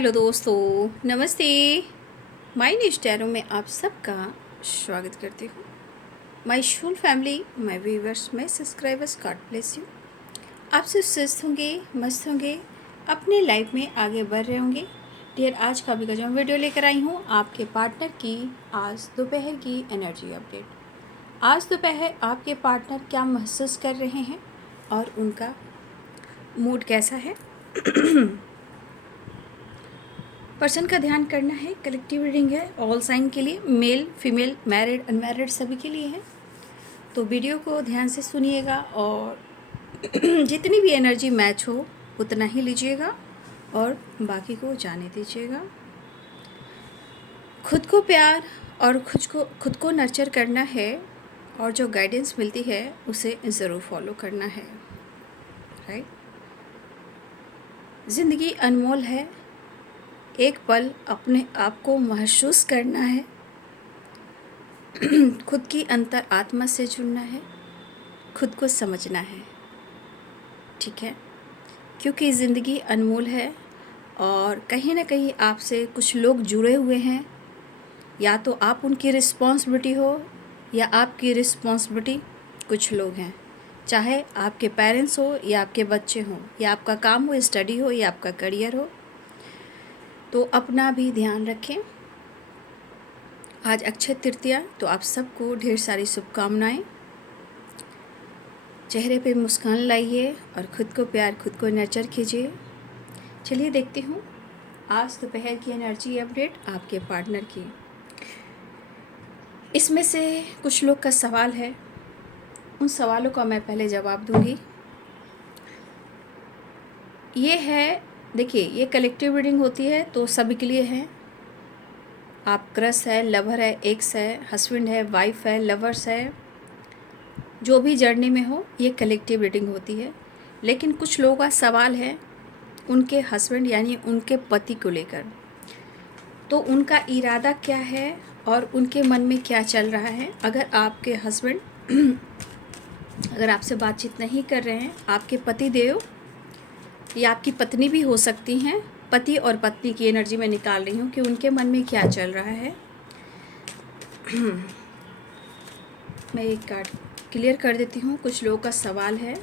Hello दोस्तों, नमस्ते। My news tarot में आप सबका स्वागत करती हूँ। My Shool family, my viewers, my subscribers, God bless you. आप सब स्वस्थ होंगे, मस्त होंगे, अपने लाइफ में आगे बढ़ रहे होंगे। डियर, आज का भी जो वीडियो लेकर आई हूँ आपके पार्टनर की आज दोपहर की एनर्जी अपडेट। आज दोपहर आपके पार्टनर क्या महसूस कर रहे हैं और उनका मूड कैसा है। पर्सन का ध्यान करना है। कलेक्टिव रीडिंग है, ऑल साइन के लिए, मेल फीमेल, मैरिड अनमैरिड सभी के लिए है। तो वीडियो को ध्यान से सुनिएगा और जितनी भी एनर्जी मैच हो उतना ही लीजिएगा और बाकी को जाने दीजिएगा। खुद को प्यार और खुद को नर्चर करना है और जो गाइडेंस मिलती है उसे ज़रूर फॉलो करना है। राइट। ज़िंदगी अनमोल है। एक पल अपने आप को महसूस करना है। खुद की अंतर आत्मा से जुड़ना है, खुद को समझना है। ठीक है, क्योंकि ज़िंदगी अनमोल है और कहीं ना कहीं आपसे कुछ लोग जुड़े हुए हैं। या तो आप उनकी रिस्पॉन्सिबिलिटी हो या आपकी रिस्पॉन्सिबिलिटी कुछ लोग हैं। चाहे आपके पेरेंट्स हो या आपके बच्चे हों या आपका काम हो, स्टडी हो या आपका करियर हो। तो अपना भी ध्यान रखें। आज अक्षय तृतीया, तो आप सबको ढेर सारी शुभकामनाएं। चेहरे पे मुस्कान लाइए और ख़ुद को प्यार, खुद को नर्चर कीजिए। चलिए देखती हूँ आज दोपहर की एनर्जी अपडेट आपके पार्टनर की। इसमें से कुछ लोग का सवाल है, उन सवालों का मैं पहले जवाब दूंगी। ये है, देखिए, ये कलेक्टिव रीडिंग होती है तो सभी के लिए है। आप क्रश है, लवर है, एक्स है, हस्बैंड है, वाइफ है, लवर्स है, जो भी जर्नी में हो, ये कलेक्टिव रीडिंग होती है। लेकिन कुछ लोगों का सवाल है उनके हस्बैंड यानी उनके पति को लेकर। तो उनका इरादा क्या है और उनके मन में क्या चल रहा है। अगर आपके हस्बैंड अगर आपसे बातचीत नहीं कर रहे हैं, आपके पति देव या आपकी पत्नी भी हो सकती हैं। पति और पत्नी की एनर्जी में निकाल रही हूँ कि उनके मन में क्या चल रहा है। मैं एक कार्ड क्लियर कर देती हूँ। कुछ लोगों का सवाल है,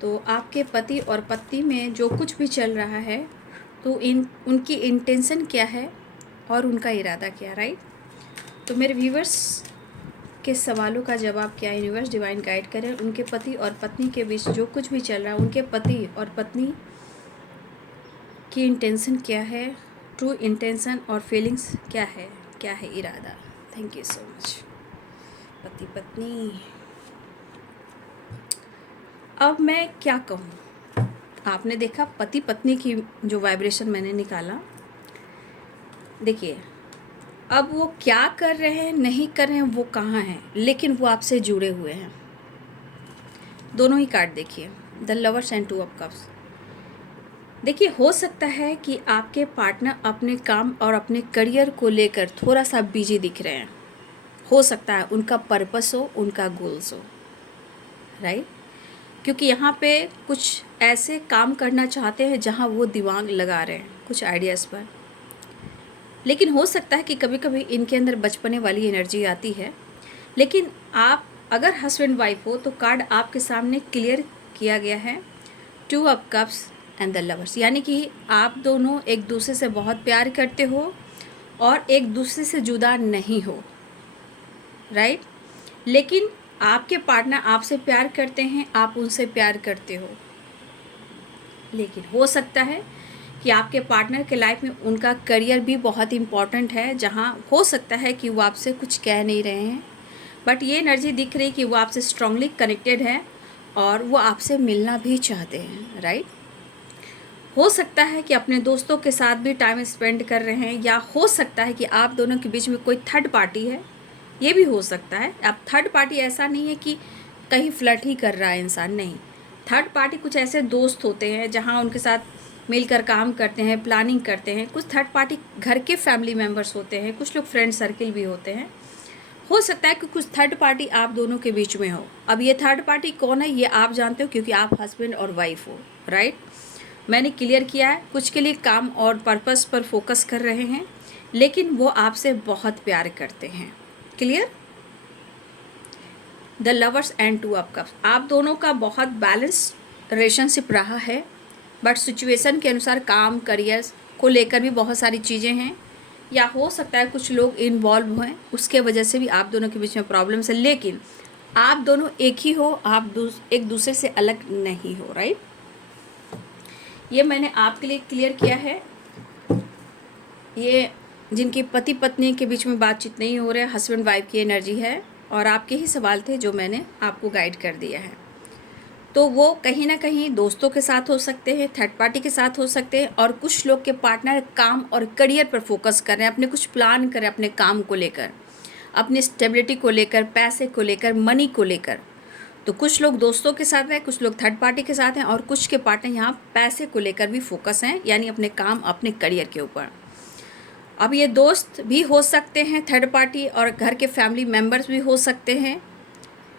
तो आपके पति और पत्नी में जो कुछ भी चल रहा है तो उनकी इंटेंशन क्या है और उनका इरादा क्या। राइट। तो मेरे व्यूवर्स के सवालों का जवाब क्या है, यूनिवर्स डिवाइन गाइड करें। उनके पति और पत्नी के बीच जो कुछ भी चल रहा है, उनके पति और पत्नी की इंटेंशन क्या है, ट्रू इंटेंशन और फीलिंग्स क्या है इरादा। Thank you so much. पति पत्नी, अब मैं क्या कहूँ। आपने देखा पति पत्नी की जो वाइब्रेशन मैंने निकाला। देखिए, अब वो क्या कर रहे हैं नहीं कर रहे हैं वो कहाँ हैं, लेकिन वो आपसे जुड़े हुए हैं। दोनों ही कार्ड देखिए, the lovers and 2 of cups. देखिए, हो सकता है कि आपके पार्टनर अपने काम और अपने करियर को लेकर थोड़ा सा बिजी दिख रहे हैं। हो सकता है उनका पर्पस हो, उनका गोल्स हो। राइट। क्योंकि यहाँ पे कुछ ऐसे काम करना चाहते हैं जहाँ वो दिमाग लगा रहे हैं कुछ आइडियाज़ पर। लेकिन हो सकता है कि कभी कभी इनके अंदर बचपने वाली एनर्जी आती है। लेकिन आप अगर हस्बैंड वाइफ हो तो कार्ड आपके सामने क्लियर किया गया है, 2 of cups and the lovers. यानी कि आप दोनों एक दूसरे से बहुत प्यार करते हो और एक दूसरे से जुदा नहीं हो। राइट। लेकिन आपके पार्टनर आपसे प्यार करते हैं, आप उनसे प्यार करते हो। लेकिन हो सकता है कि आपके पार्टनर के लाइफ में उनका करियर भी बहुत इम्पॉर्टेंट है, जहाँ हो सकता है कि वो आपसे कुछ कह नहीं रहे हैं, बट ये एनर्जी दिख रही है कि वो आपसे स्ट्रांगली कनेक्टेड है और वो आपसे मिलना भी चाहते हैं। राइट। हो सकता है कि अपने दोस्तों के साथ भी टाइम स्पेंड कर रहे हैं, या हो सकता है कि आप दोनों के बीच में कोई थर्ड पार्टी है, ये भी हो सकता है। अब थर्ड पार्टी ऐसा नहीं है कि कहीं फ्लर्ट ही कर रहा है इंसान, नहीं। थर्ड पार्टी कुछ ऐसे दोस्त होते हैं जहाँ उनके साथ मिलकर काम करते हैं, प्लानिंग करते हैं। कुछ थर्ड पार्टी घर के फैमिली मेम्बर्स होते हैं, कुछ लोग फ्रेंड सर्किल भी होते हैं। हो सकता है कि कुछ थर्ड पार्टी आप दोनों के बीच में हो। अब ये थर्ड पार्टी कौन है ये आप जानते हो, क्योंकि आप हस्बैंड और वाइफ हो। राइट। मैंने क्लियर किया है, कुछ के लिए काम और पर्पस पर फोकस कर रहे हैं, लेकिन वो आपसे बहुत प्यार करते हैं। Clear? The lovers and two of cups, आप दोनों का बहुत बैलेंस रिलेशनशिप रहा है, बट सिचुएशन के अनुसार काम करियर को लेकर भी बहुत सारी चीज़ें हैं, या हो सकता है कुछ लोग इन्वॉल्व हुए, उसके वजह से भी आप दोनों के बीच में प्रॉब्लम्स है, लेकिन आप दोनों एक ही हो, आप एक दूसरे से अलग नहीं हो। राइट? ये मैंने आपके लिए क्लियर किया है। ये जिनके पति पत्नी के बीच में बातचीत नहीं हो रहा है, हस्बैंड वाइफ की एनर्जी है, और आपके ही सवाल थे जो मैंने आपको गाइड कर दिया है। तो वो कहीं ना कहीं दोस्तों के साथ हो सकते हैं, थर्ड पार्टी के साथ हो सकते हैं, और कुछ लोग के पार्टनर काम और करियर पर फोकस कर रहे हैं, अपने कुछ प्लान कर रहे हैं, अपने काम को लेकर, अपनी स्टेबिलिटी को लेकर, पैसे को लेकर, मनी को लेकर। तो कुछ लोग दोस्तों के साथ हैं, कुछ लोग थर्ड पार्टी के साथ हैं, और कुछ के पार्टनर यहाँ पैसे को लेकर भी फोकस हैं, यानी अपने काम, अपने करियर के ऊपर। अब ये दोस्त भी हो सकते हैं थर्ड पार्टी, और घर के फैमिली मेम्बर्स भी हो सकते हैं,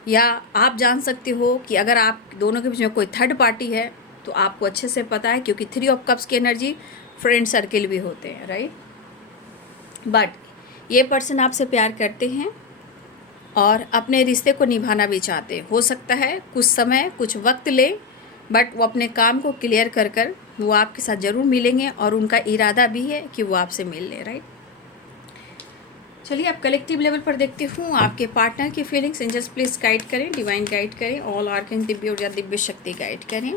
या आप जान सकते हो कि अगर आप दोनों के बीच में कोई थर्ड पार्टी है तो आपको अच्छे से पता है, क्योंकि 3 ऑफ कप्स की एनर्जी फ्रेंड सर्किल भी होते हैं। राइट? बट ये पर्सन आपसे प्यार करते हैं और अपने रिश्ते को निभाना भी चाहते हैं। हो सकता है कुछ समय, कुछ वक्त ले, बट वो अपने काम को क्लियर कर कर वो आपके साथ ज़रूर मिलेंगे, और उनका इरादा भी है कि वो आपसे मिल ले। राइट? चलिए अब कलेक्टिव लेवल पर देखते हूँ आपके पार्टनर की फीलिंग्स। एंजल्स प्लीज गाइड करें, डिवाइन गाइड करें, ऑल आर्कन दिव्य ऊर्जा, दिव्य शक्ति गाइड करें।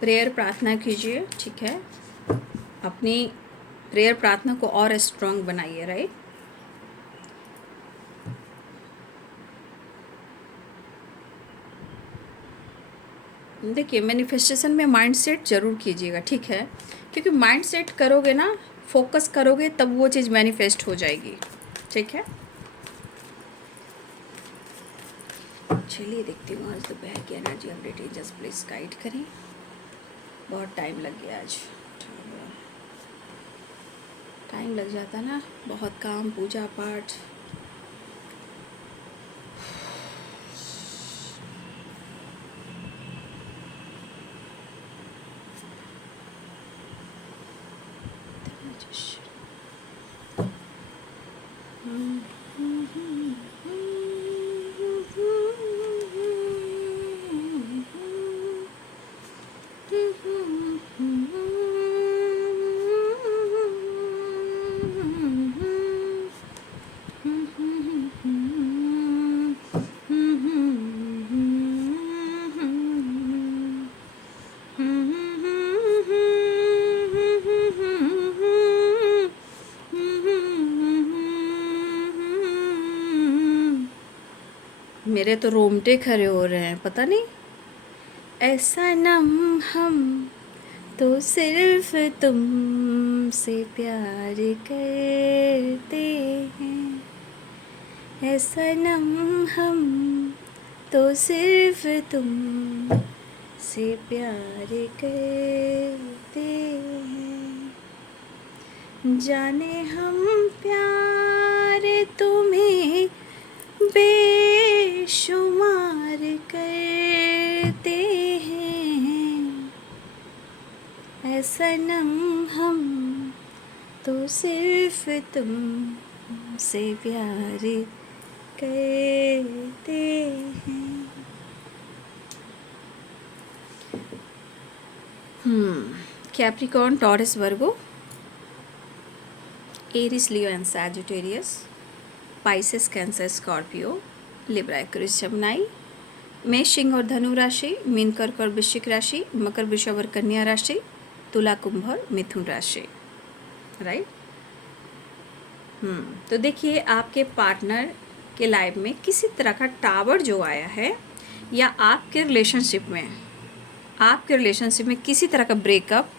प्रेयर प्रार्थना कीजिए। ठीक है? अपनी प्रेयर प्रार्थना को और स्ट्रांग बनाइए। राइट? देखिए, मैनिफेस्टेशन में माइंड सेट जरूर कीजिएगा। ठीक है? क्योंकि माइंड सेट करोगे ना, फोकस करोगे, तब वो चीज़ मैनिफेस्ट हो जाएगी। ठीक है? चलिए देखती हूँ आज दोपहर की energy update. Angels please guide करें। बहुत टाइम लग गया आज, टाइम लग जाता ना, बहुत काम, पूजा पाठ। मेरे तो रोंगटे खड़े हो रहे हैं, पता नहीं। ऐसा नम हम तो सिर्फ तुमसे प्यार करते हैं, ऐसा नम हम तो सिर्फ तुमसे प्यार करते हैं, जाने हम प्यार तुम्हें बेशुमार करते हैं, ऐसा नम हम तो सिर्फ तुमसे प्यार करते हैं। Capricorn, Taurus, Virgo, Aries, Leo and Sagittarius, Pisces, Cancer, Scorpio, Libra, Aquarius, Gemini, मेष, सिंह और धनु राशि, मीन, कर्क और वृश्चिक राशि, मकर, वृषभ और कन्या राशि, तुला, कुंभ और मिथुन राशि। राइट? तो देखिए, आपके पार्टनर के लाइफ में किसी तरह का टावर जो आया है, या आपके रिलेशनशिप में किसी तरह का ब्रेकअप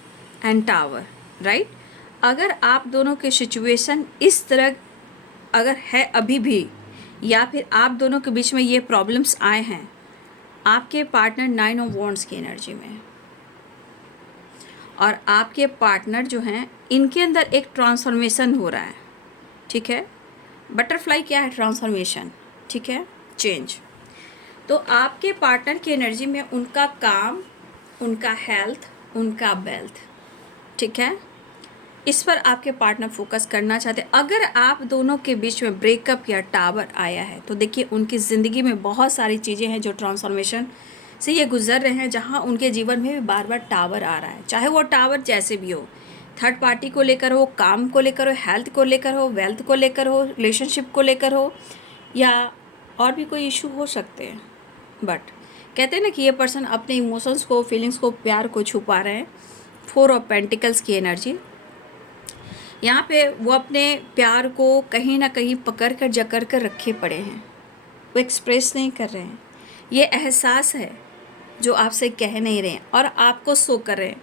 एंड टावर। राइट? अगर आप दोनों के सिचुएशन इस तरह अगर है अभी भी, या फिर आप दोनों के बीच में ये प्रॉब्लम्स आए हैं, आपके पार्टनर 9 ऑफ वॉन्ड्स की एनर्जी में, और आपके पार्टनर जो हैं इनके अंदर एक ट्रांसफॉर्मेशन हो रहा है, ठीक है। बटरफ्लाई क्या है? ट्रांसफॉर्मेशन, ठीक है, चेंज। तो आपके पार्टनर की एनर्जी में उनका काम, उनका हेल्थ, उनका वेल्थ, ठीक है, इस पर आपके पार्टनर फोकस करना चाहते हैं। अगर आप दोनों के बीच में ब्रेकअप या टावर आया है तो देखिए उनकी ज़िंदगी में बहुत सारी चीज़ें हैं जो ट्रांसफॉर्मेशन से ये गुजर रहे हैं, जहाँ उनके जीवन में भी बार बार टावर आ रहा है, चाहे वो टावर जैसे भी हो, थर्ड पार्टी को लेकर हो, काम को लेकर हो, हेल्थ को लेकर हो, वेल्थ को लेकर हो, रिलेशनशिप को लेकर हो, या और भी कोई इशू हो सकते हैं। बट कहते हैं ना कि ये पर्सन अपने इमोशंस को, फीलिंग्स को, प्यार को छुपा रहे हैं। 4 ऑफ पेंटिकल्स की एनर्जी यहाँ पे, वो अपने प्यार को कहीं ना कहीं पकड़ कर जकड़ कर रखे पड़े हैं, वो एक्सप्रेस नहीं कर रहे हैं। ये एहसास है जो आपसे कह नहीं रहे हैं और आपको शो कर रहे हैं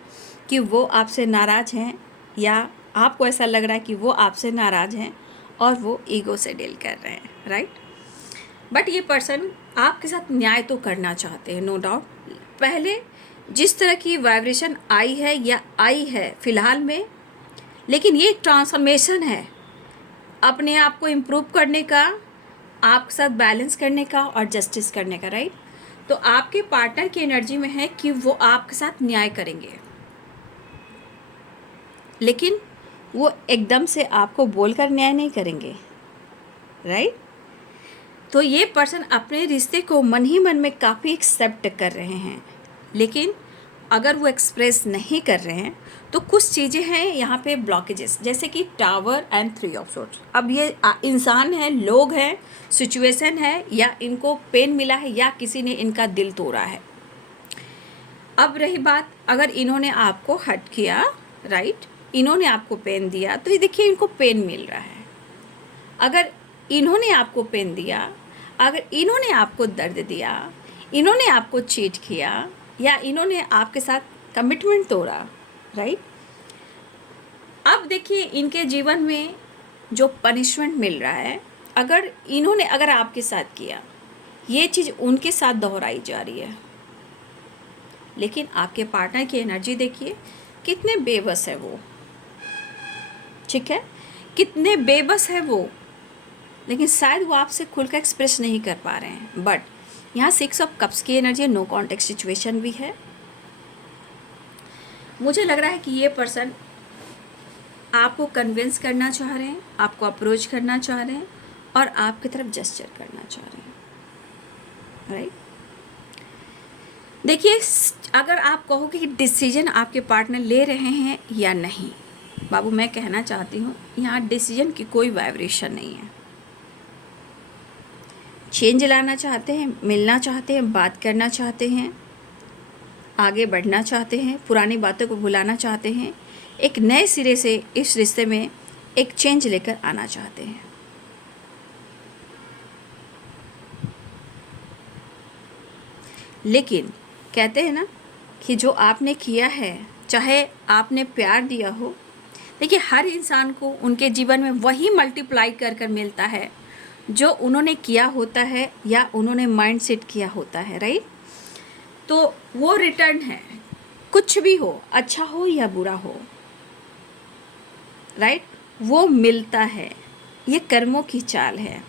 कि वो आपसे नाराज़ हैं, या आपको ऐसा लग रहा है कि वो आपसे नाराज़ हैं और वो ईगो से डील कर रहे हैं, राइट। बट ये पर्सन आपके साथ न्याय तो करना चाहते हैं, नो डाउट। पहले जिस तरह की वाइब्रेशन आई है या आई है फ़िलहाल में, लेकिन ये एक ट्रांसफॉर्मेशन है अपने आप को इम्प्रूव करने का, आपके साथ बैलेंस करने का और जस्टिस करने का, राइट। तो आपके पार्टनर की एनर्जी में है कि वो आपके साथ न्याय करेंगे, लेकिन वो एकदम से आपको बोलकर न्याय नहीं करेंगे, राइट। तो ये पर्सन अपने रिश्ते को मन ही मन में काफ़ी एक्सेप्ट कर रहे हैं, लेकिन अगर वो एक्सप्रेस नहीं कर रहे हैं तो कुछ चीज़ें हैं यहाँ पे ब्लॉकेजेस, जैसे कि टावर एंड 3 ऑफ सोर्ड्स। अब ये इंसान हैं, लोग हैं, सिचुएशन है, या इनको पेन मिला है, या किसी ने इनका दिल तोड़ा है। अब रही बात, अगर इन्होंने आपको हर्ट किया, राइट, इन्होंने आपको पेन दिया, तो ये देखिए इनको पेन मिल रहा है। अगर इन्होंने आपको पेन दिया, अगर इन्होंने आपको दर्द दिया, इन्होंने आपको चीट किया, या इन्होंने आपके साथ कमिटमेंट तोड़ा, राइट। अब देखिए इनके जीवन में जो पनिशमेंट मिल रहा है, अगर आपके साथ किया, ये चीज़ उनके साथ दोहराई जा रही है। लेकिन आपके पार्टनर की एनर्जी देखिए कितने बेबस है वो, ठीक है, कितने बेबस है वो, लेकिन शायद वो आपसे खुलकर एक्सप्रेस नहीं कर पा रहे हैं। बट यहाँ 6 ऑफ कप्स की एनर्जी, नो कॉन्टेक्ट सिचुएशन भी है। मुझे लग रहा है कि ये पर्सन आपको कन्विंस करना चाह रहे हैं, आपको अप्रोच करना चाह रहे हैं और आपकी तरफ जेस्चर करना चाह रहे हैं, राइट। देखिए अगर आप कहोगे कि डिसीजन आपके पार्टनर ले रहे हैं या नहीं, बाबू मैं कहना चाहती हूँ यहाँ डिसीजन की कोई वाइब्रेशन नहीं है। चेंज लाना चाहते हैं, मिलना चाहते हैं, बात करना चाहते हैं, आगे बढ़ना चाहते हैं, पुरानी बातों को भुलाना चाहते हैं, एक नए सिरे से इस रिश्ते में एक चेंज लेकर आना चाहते हैं। लेकिन कहते हैं ना कि जो आपने किया है, चाहे आपने प्यार दिया हो, देखिए हर इंसान को उनके जीवन में वही मल्टीप्लाई कर कर मिलता है जो उन्होंने किया होता है या उन्होंने माइंड सेट किया होता है, राइट। तो वो रिटर्न है, कुछ भी हो, अच्छा हो या बुरा हो, राइट, वो मिलता है। ये कर्मों की चाल है,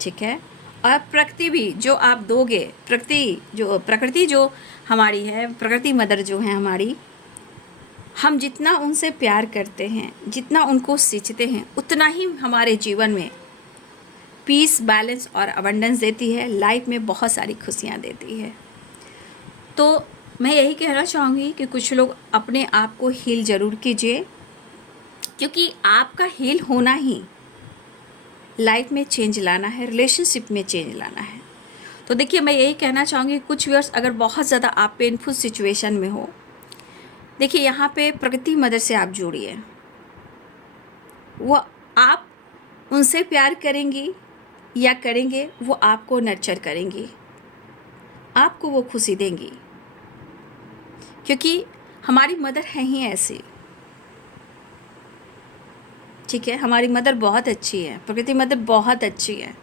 ठीक है। और प्रकृति भी जो आप दोगे, प्रकृति जो हमारी है, प्रकृति मदर जो है हमारी, हम जितना उनसे प्यार करते हैं, जितना उनको सींचते हैं, उतना ही हमारे जीवन में पीस, बैलेंस और अबंडेंस देती है, लाइफ में बहुत सारी खुशियाँ देती है। तो मैं यही कहना चाहूँगी कि कुछ लोग अपने आप को हील ज़रूर कीजिए, क्योंकि आपका हील होना ही लाइफ में चेंज लाना है, रिलेशनशिप में चेंज लाना है। तो देखिए मैं यही कहना चाहूँगी, कुछ व्यूअर्स अगर बहुत ज़्यादा आप पेनफुल सिचुएशन में हो, देखिए यहाँ पे प्रकृति मदर से आप जुड़िए, वो आप उनसे प्यार करेंगी या करेंगे, वो आपको नर्चर करेंगी, आपको वो खुशी देंगी, क्योंकि हमारी मदर है ही ऐसी, ठीक है। हमारी मदर बहुत अच्छी है, प्रकृति मदर बहुत अच्छी है।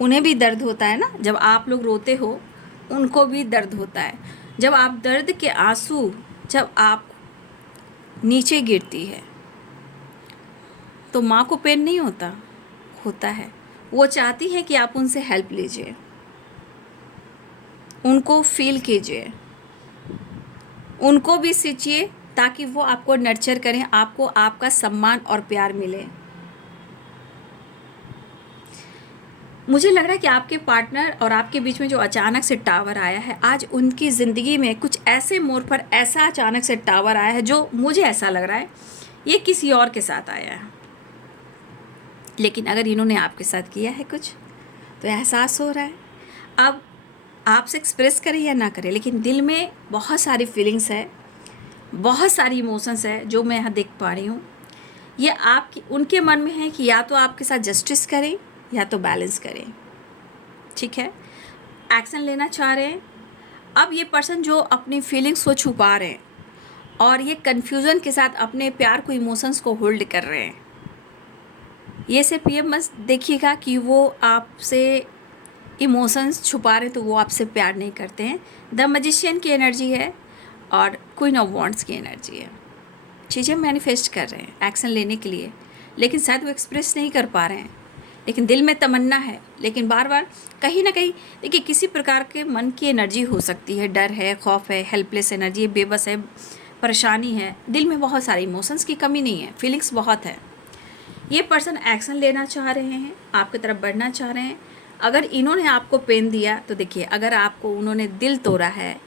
उन्हें भी दर्द होता है ना, जब आप लोग रोते हो उनको भी दर्द होता है। जब आप दर्द के आंसू जब आप नीचे गिरती है तो माँ को पेन नहीं होता? होता है। वो चाहती है कि आप उनसे हेल्प लीजिए, उनको फील कीजिए, उनको भी सींचिए, ताकि वो आपको नर्चर करें, आपको आपका सम्मान और प्यार मिले। मुझे लग रहा है कि आपके पार्टनर और आपके बीच में जो अचानक से टावर आया है, आज उनकी ज़िंदगी में कुछ ऐसे मोड़ पर ऐसा अचानक से टावर आया है जो मुझे ऐसा लग रहा है ये किसी और के साथ आया है। लेकिन अगर इन्होंने आपके साथ किया है कुछ, तो एहसास हो रहा है। अब आपसे एक्सप्रेस करें या ना करें, लेकिन दिल में बहुत सारी फीलिंग्स है, बहुत सारी इमोशंस है जो मैं यहाँ देख पा रही हूँ। ये आपकी उनके मन में है कि या तो आपके साथ जस्टिस करें या तो बैलेंस करें। ठीक है, एक्शन लेना चाह रहे हैं। अब ये पर्सन जो अपनी फीलिंग्स को छुपा रहे हैं और ये कन्फ्यूज़न के साथ अपने प्यार को, इमोशंस को होल्ड कर रहे हैं, ये सिर्फ ये मत देखिएगा कि वो आपसे इमोशंस छुपा रहे तो वो आपसे प्यार नहीं करते हैं। द मैजिशियन की एनर्जी है और क्वीन ऑफ वॉन्ड्स की एनर्जी है। चीज़ें मैनिफेस्ट कर रहे हैं एक्शन लेने के लिए, लेकिन शायद वो एक्सप्रेस नहीं कर पा रहे हैं। लेकिन दिल में तमन्ना है, लेकिन बार बार कहीं ना कहीं देखिए किसी प्रकार के मन की एनर्जी हो सकती है, डर है, खौफ है, हेल्पलेस एनर्जी है, बेबस है, परेशानी है, दिल में बहुत सारे इमोशंस की कमी नहीं है, फीलिंग्स बहुत है। ये पर्सन एक्शन लेना चाह रहे हैं, आपकी तरफ बढ़ना चाह रहे हैं। अगर इन्होंने आपको पेन दिया तो देखिए, अगर आपको उन्होंने दिल तोड़ा है,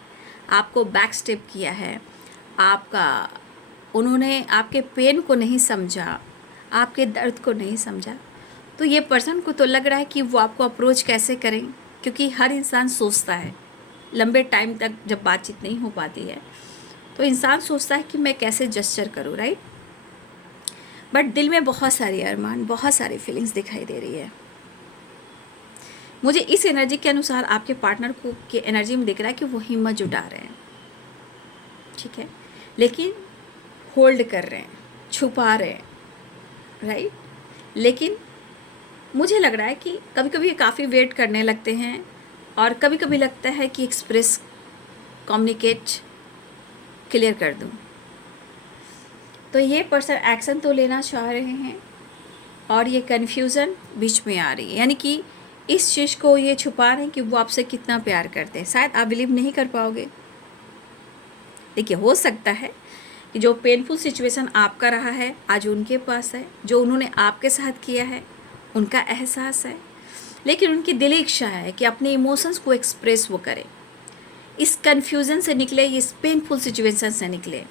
आपको बैक स्टेप किया है, उन्होंने आपके पेन को नहीं समझा, आपके दर्द को नहीं समझा, तो ये पर्सन को तो लग रहा है कि वो आपको अप्रोच कैसे करें, क्योंकि हर इंसान सोचता है, लंबे टाइम तक जब बातचीत नहीं हो पाती है तो इंसान सोचता है कि मैं कैसे जेस्चर करूँ, राइट। बट दिल में बहुत सारी अरमान, बहुत सारी फीलिंग्स दिखाई दे रही है। मुझे इस एनर्जी के अनुसार आपके पार्टनर को की एनर्जी में दिख रहा है कि वो हिम्मत जुटा रहे हैं, ठीक है, लेकिन होल्ड कर रहे हैं, छुपा रहे हैं, राइट। लेकिन मुझे लग रहा है कि कभी कभी काफ़ी वेट करने लगते हैं और कभी कभी लगता है कि एक्सप्रेस, कम्युनिकेट, क्लियर कर दूं। तो ये पर्सन एक्शन तो लेना चाह रहे हैं और ये कन्फ्यूज़न बीच में आ रही है, यानी कि इस चीज़ को ये छुपा रहे हैं कि वो आपसे कितना प्यार करते हैं। शायद आप बिलीव नहीं कर पाओगे। देखिए, हो सकता है कि जो पेनफुल सिचुएशन आपका रहा है आज उनके पास है, जो उन्होंने आपके साथ किया है उनका एहसास है, लेकिन उनकी दिली इच्छा है कि अपने इमोशंस को एक्सप्रेस वो करें, इस कन्फ्यूज़न से निकले, इस पेनफुल सिचुएशन से निकले।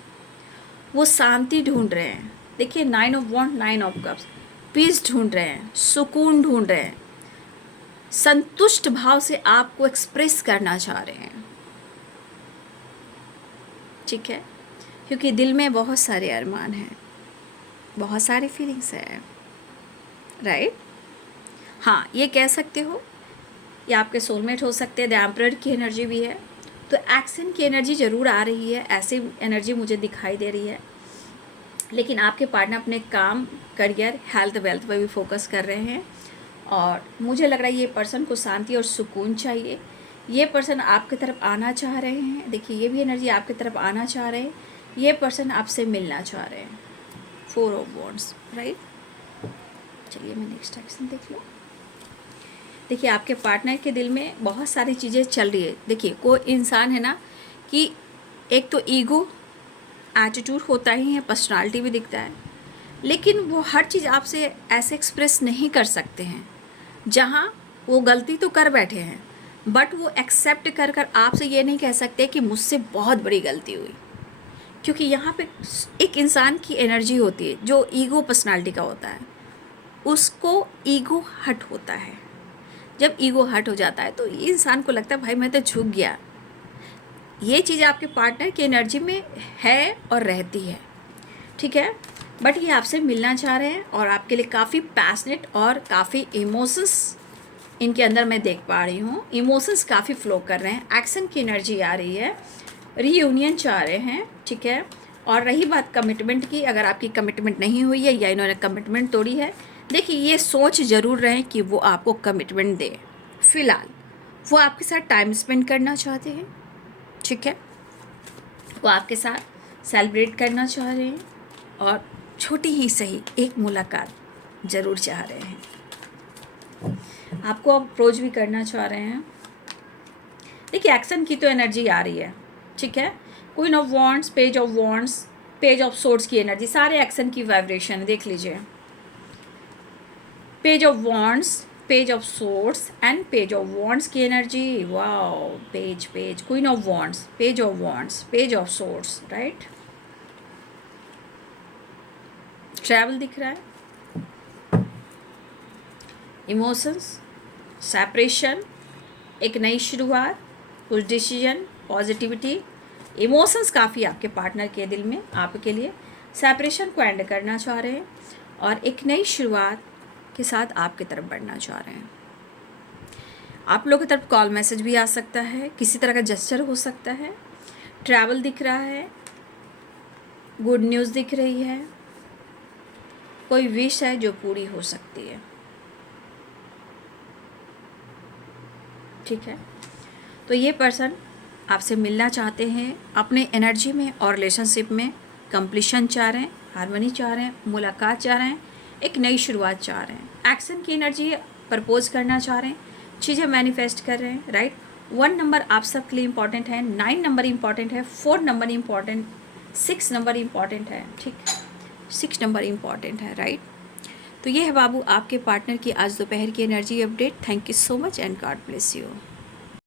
वो शांति ढूंढ रहे हैं। देखिए, 9 of wand, 9 of cups, peace ढूंढ रहे हैं, सुकून ढूंढ रहे हैं, संतुष्ट भाव से आपको एक्सप्रेस करना चाह रहे हैं, ठीक है, क्योंकि दिल में बहुत सारे अरमान हैं, बहुत सारी फीलिंग्स है, राइट। हाँ, ये कह सकते हो ये आपके सोलमेट हो सकते हैं। द एम्परर की एनर्जी भी है, तो एक्शन की एनर्जी ज़रूर आ रही है, ऐसी एनर्जी मुझे दिखाई दे रही है। लेकिन आपके पार्टनर अपने काम, करियर, हेल्थ, वेल्थ पर भी फोकस कर रहे हैं और मुझे लग रहा है ये पर्सन को शांति और सुकून चाहिए। ये पर्सन आपकी तरफ आना चाह रहे हैं। देखिए, ये भी एनर्जी आपकी तरफ आना चाह रहे हैं। ये पर्सन आपसे मिलना चाह रहे हैं। 4 ऑफ वॉन्ड्स, राइट। चलिए मैं नेक्स्ट एक्शन देख लूँ। देखिए, आपके पार्टनर के दिल में बहुत सारी चीज़ें चल रही है। देखिए, कोई इंसान है ना कि एक तो ईगो, एटीट्यूड होता ही है, पर्सनालिटी भी दिखता है, लेकिन वो हर चीज़ आपसे ऐसे एक्सप्रेस नहीं कर सकते हैं। जहाँ वो गलती तो कर बैठे हैं, बट वो एक्सेप्ट कर कर आपसे ये नहीं कह सकते कि मुझसे बहुत बड़ी गलती हुई, क्योंकि यहाँ पे एक इंसान की एनर्जी होती है जो ईगो पर्सनालिटी का होता है, उसको ईगो हट होता है। जब ईगो हट हो जाता है तो इंसान को लगता है भाई मैं तो झुक गया। ये चीज़ आपके पार्टनर की एनर्जी में है और रहती है, ठीक है, बट ये आपसे मिलना चाह रहे हैं और आपके लिए काफ़ी पैशनेट और काफ़ी इमोशंस इनके अंदर मैं देख पा रही हूँ। इमोशंस काफ़ी फ्लो कर रहे हैं, एक्शन की एनर्जी आ रही है, रीयूनियन चाह रहे हैं, ठीक है। और रही बात कमिटमेंट की, अगर आपकी कमिटमेंट नहीं हुई है या इन्होंने कमिटमेंट तोड़ी है, देखिए ये सोच ज़रूर रहे कि वो आपको कमिटमेंट दे। फ़िलहाल वो आपके साथ टाइम स्पेंड करना चाहते हैं, ठीक है, वो आपके साथ सेलिब्रेट करना चाह रहे हैं और छोटी ही सही एक मुलाकात ज़रूर चाह रहे हैं, आपको अप्रोच भी करना चाह रहे हैं। देखिए एक्शन की तो एनर्जी आ रही है, ठीक है। Queen of wands, page of wands, page of swords की एनर्जी, सारे एक्शन की वाइब्रेशन देख लीजिए। Page of wands, page of swords and page of wands की energy, wow, page page, queen of wands, page of wands, page of swords, right. Travel दिख रहा है, emotions, separation, एक नई शुरुआत, कुछ डिसीजन, पॉजिटिविटी, इमोशंस काफ़ी आपके पार्टनर के दिल में आपके लिए, सेपरेशन को एंड करना चाह रहे हैं और एक नई शुरुआत के साथ आपकी तरफ बढ़ना चाह रहे हैं। आप लोगों की तरफ कॉल मैसेज भी आ सकता है, किसी तरह का जेस्चर हो सकता है, ट्रैवल दिख रहा है, गुड न्यूज़ दिख रही है, कोई विश है जो पूरी हो सकती है, ठीक है। तो ये पर्सन आपसे मिलना चाहते हैं, अपने एनर्जी में और रिलेशनशिप में कंप्लीशन चाह रहे हैं, हार्मनी चाह रहे हैं, मुलाकात चाह रहे हैं, एक नई शुरुआत चाह रहे हैं, एक्शन की एनर्जी प्रपोज करना चाह रहे हैं, चीज़ें मैनिफेस्ट कर रहे हैं, राइट। 1 नंबर आप सबके लिए इम्पॉर्टेंट है, 9 नंबर इम्पॉर्टेंट है, 4 नंबर इम्पॉर्टेंट, 6 नंबर इम्पॉर्टेंट है, ठीक, 6 नंबर इम्पॉर्टेंट है, राइट। तो ये है बाबू आपके पार्टनर की आज दोपहर की energy update. Thank you so much and God bless you.